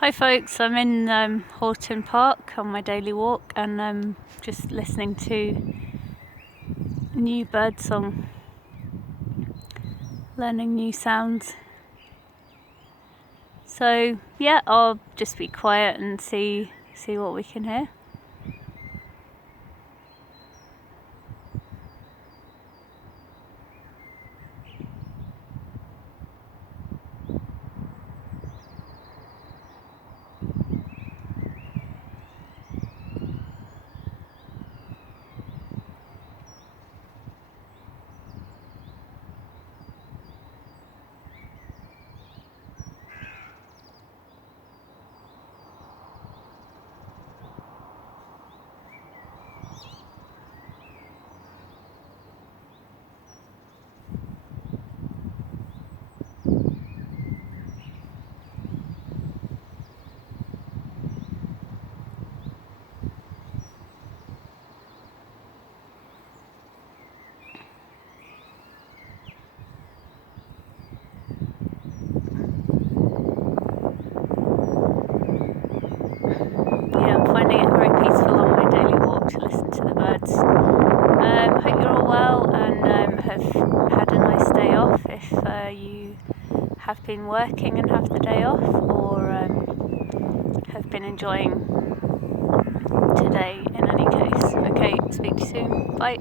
Hi folks, I'm in Horton Park on my daily walk and I'm just listening to new birdsong, learning new sounds. So yeah, I'll just be quiet and see what we can hear. Yeah, I'm finding it very peaceful on my daily walk to listen to the birds. Hope you're all well and have had a nice day off if you have been working and have the day off, or have been enjoying today in any case. Okay, speak to you soon. Bye.